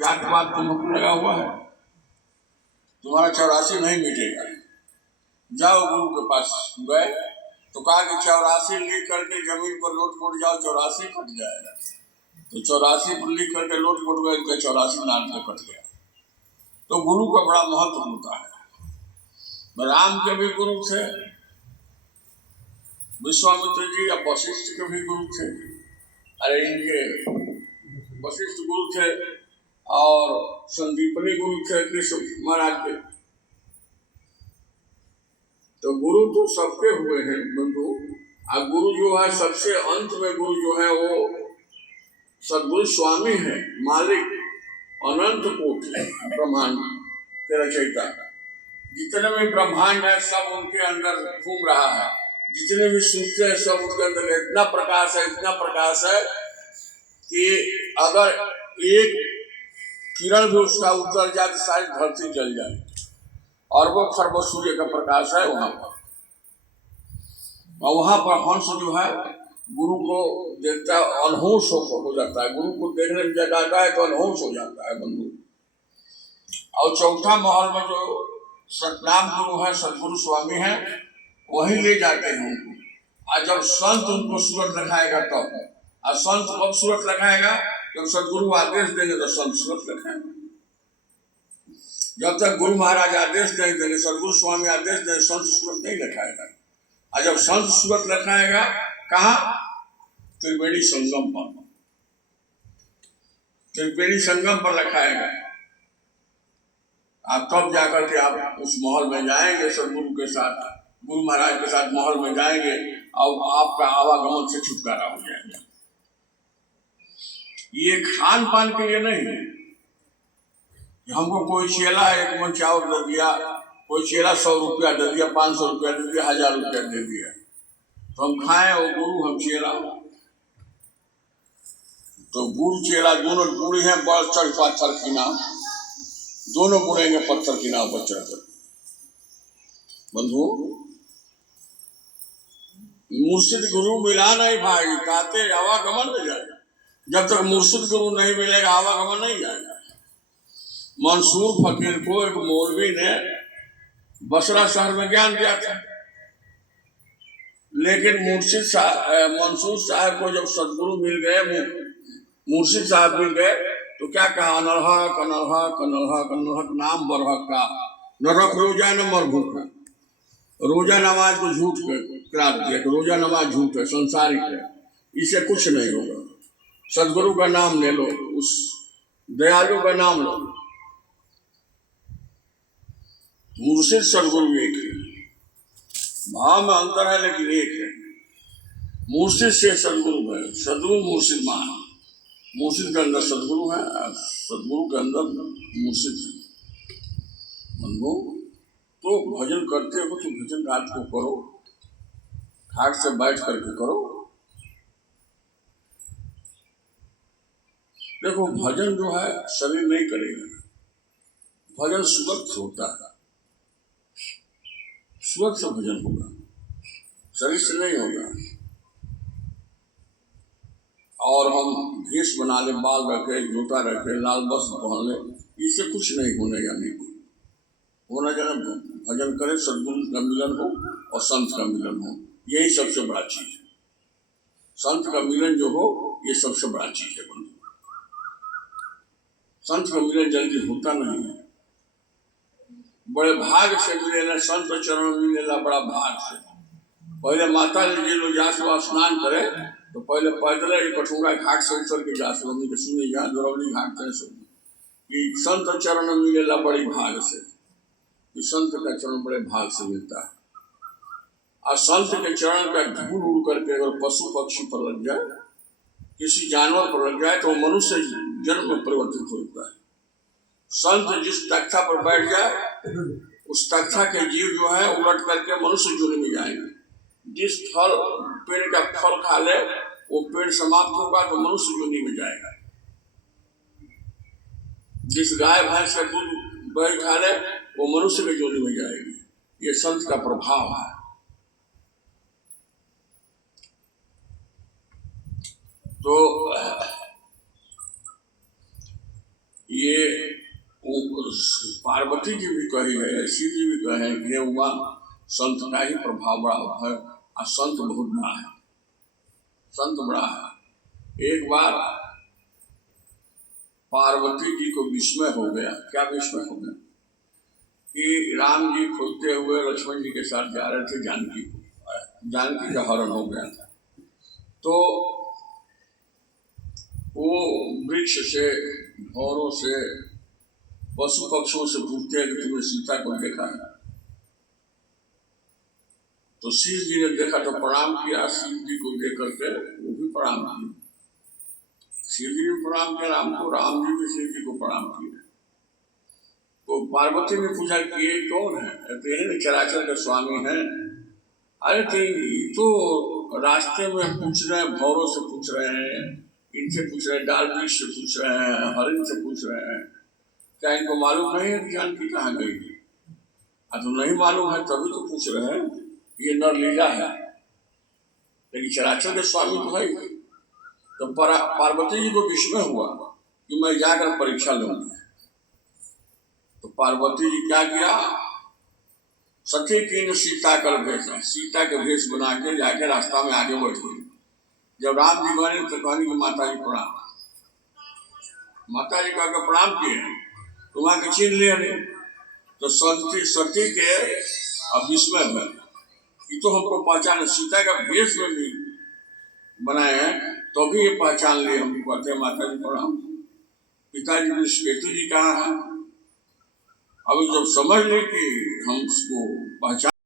जातपात तुमको लगा हुआ है, तुम्हारा 84 नहीं मिटेगा। जाओ गुरु के पास गए तो कहा कि 84 लिख करके जमीन पर लोट पोट जाओ, 84 कट जाएगा। तो 84 पर लिख करके लोट पोट गए, 84 नाल पे कट गया। तो गुरु का बड़ा महत्व होता है। राम के भी गुरु थे, विश्वामित्र जी या वशिष्ठ के भी गुरु थे। अरे इनके वशिष्ठ गुरु थे और संदीपनी गुरु थे कृष्ण महाराज के। तो गुरु तो सबके हुए हैं बंधु। अब गुरु जो है सबसे अंत में गुरु जो है वो सदगुरु स्वामी है, मालिक अनंत कोटि ब्रह्मांड के रचयिता। जितने भी ब्रह्मांड है सब उनके अंदर घूम रहा है, जितने भी सूर्य है सब उनके अंदर इतना प्रकाश है, इतना प्रकाश है कि अगर एक किरण भी उसका उतर जाए तो सारी धरती जल जाए। और वो खरबों सूर्य का प्रकाश है वहां पर। और वहां पर हंस जो है गुरु को देखता है, अनहोश हो जाता है। गुरु को देखने में जगह आता है तो अनहोश हो जाता है बंधु। और चौथा महल में जो सतनाम गुरु है, सदगुरु स्वामी है, वही ले जाते हैं उनको। और जब संत उनको सूरत दिखाएगा तब, और संत कब सूरत दिखाएगा? जब सदगुरु आदेश देंगे तो संत सूरत दिखाएगा। जब तक गुरु महाराज आदेश नहीं देंगे, सदगुरु स्वामी आदेश देंगे, संत सूरत नहीं दिखाएगा। और जब संत सूरत दिखाएगा कहाँ? त्रिवेणी संगम पर। त्रिवेणी संगम पर दिखाएगा। आप तब जाकर के आप उस महल में जाएंगे, सदगुरु के साथ, गुरु महाराज के साथ महल में जाएंगे और आपका आवागमन से छुटकारा हो जाएगा। ये खान पान के लिए नहीं है। हमको कोई चेला 1 मन चावल दे दिया, कोई चेला 100 रुपया दे दिया, 500 रुपया दे दिया, 1000 रुपया दे दिया, तो हम खाएं वो गुरु हम चेला। तो गुरु चेला दोनों बूढ़ी हैं, बड़ चढ़ पत्थर की नाव, दोनों बुड़ेंगे पत्थर की नाव पर चढ़कर। बंधु मुर्शिद गुरु मिला नहीं भाई, कहते आवागमन में जाएगा। जब तक मुर्शिद गुरु नहीं मिलेगा आवागमन नहीं जाएगा। मंसूर फकीर को एक मौलवी ने बसरा शहर में ज्ञान दिया था, लेकिन मंसूर साहब को जब सदगुरु मिल गए, मुर्शिद साहब मिल गए, तो क्या कहा? अनरहक अनरहक अनरहक अनरहक नाम बरहक का, न रख रोजा न मर भूखा। रोजा नमाज को झूठ करार दिया कि रोजा नमाज झूठ है, संसारिक है, इससे कुछ नहीं होगा। सदगुरु का नाम ले लो, उस दयालु का नाम लो। मुर्शिद सदगुरु एक है, भाव में अंतर है लेकिन एक है। मुर्शिद से सदगुरु है, सदगुरु मुर्शिद मान। मुर्शिद के अंदर सदगुरु है, सदगुरु के अंदर मुर्शिद है। बंधु तो भजन करते हो तो भजन रात को करो, खाट से बैठ करके करो। देखो भजन जो है शरीर नहीं करेगा, भजन सुगत होता है, सुगत से भजन होगा, शरीर से नहीं होगा। और हम भेष बना ले, बाल रखे, जूता रखे, लाल वस्त्र पहन ले, इससे कुछ नहीं होने जाने को। होना जाना भजन करे, सदगुरु का मिलन हो और संत का मिलन हो, यही सबसे बड़ा चीज है। संत का मिलन जो हो ये सबसे बड़ा चीज है बंधु। संत का मिलन जल्दी होता नहीं है, बड़े भाग से मिले ना। संत चरण मिलेला बड़ा भाग से। पहले माता जी लोग जासो स्नान करे तो पहले पैदल कठोरा घाट से उतर के जासो सुनी जा दरौली घाट से कि संत चरण मिलेला बड़ी भाग से, कि संत का चरण बड़े भाग से मिलता है। और संत के चरण का धूल उड़ करके अगर पशु पक्षी पर लग जाए, किसी जानवर पर लग जाए, तो मनुष्य जन्म में परिवर्तित होता है। संत जिस तख्ता पर बैठ जाए उस तख्ता के जीव जो है उलट करके मनुष्य जोनि में जाएंगे। जिस फल पेड़ का फल खा ले वो पेड़ समाप्त होगा तो मनुष्य जोनि में जाएगा। जिस गाय भैंस का दूध दही खा ले वो मनुष्य के जोनि में जाएगी। ये संत का प्रभाव है। तो ये पार्वती जी भी कही है, शिव जी भी कहे हैं कि हे उमा, संत का ही प्रभाव बड़ा है और संत बहुत बड़ा है, संत बड़ा है। एक बार पार्वती जी को विस्मय हो गया। क्या विस्मय हो गया? कि राम जी खोजते हुए लक्ष्मण जी के साथ जा रहे थे जानकी को, जानकी का हरण हो गया था। तो वो वृक्ष से, भौरों से, पशु पक्षियों से पूछते हैं कि तुमने सीता को देखा है? तो शिव जी ने देखा तो प्रणाम किया, शिव जी को देख करके वो भी प्रणाम किया। शिव जी ने प्रणाम किया राम को, राम जी भी शिव जी को प्रणाम किया। तो पार्वती ने पूछा कि ये कौन है? कहते हैं चराचर के स्वामी हैं। अरे तो रास्ते में पूछ रहे हैं, भौरों से पूछ रहे हैं, इनसे पूछ रहे हैं, डाल वृक्ष से पूछ रहे हैं, हरिण से पूछ रहे हैं, क्या इनको मालूम नहीं है कि जानकी कहाँ गई? तो नहीं मालूम है तभी तो पूछ रहे हैं, ये नर लीला है। लेकिन चराचर के स्वामी तो है। तो पार्वती जी को विस्मय हुआ कि मैं जाकर परीक्षा लूंगी। तो पार्वती जी क्या किया? सती तीन सीता कर भेष, सीता के भेष बना के जाके रास्ता में आगे बढ़ गई। जब राम जी बने तो कहने की माता जी प्रणाम। माता जी कह के प्रणाम किए, तो वहां के छीन लिए नहीं। तो सती के अब विस्मय में ये तो हमको पहचान, सीता का भेष में भी बनाए हैं तो भी ये पहचान लिए। हम कहते हैं माता जी प्रणाम। पिताजी केतु जी कहाँ है? अब जब समझ ले कि हम उसको पहचान